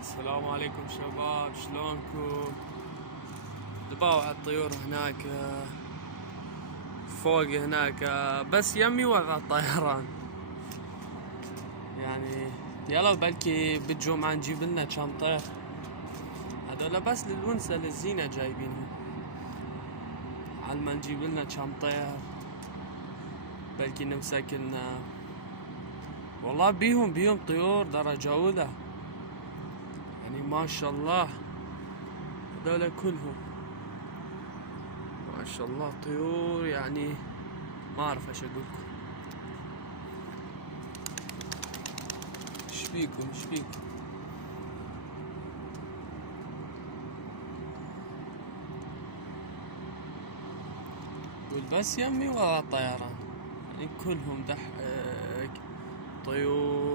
السلام عليكم شباب، شلونكم؟ دباو على الطيور هناك فوق هناك، بس يمي وضع الطيران يعني. يلا بلكي بتجوا معنا نجيب لنا كم طير. هذولا بس للونسة للزينة جايبينهم، على ما نجيب لنا كم طير بلكي نمسك لنا. والله بيهم طيور درجة أولى يعني، ما شاء الله. هذولا كلهم ما شاء الله طيور يعني، ما اعرف ايش اقولكم. ايش فيكم؟ والبس يمي ورا الطيران يعني، كلهم ضحك طيور.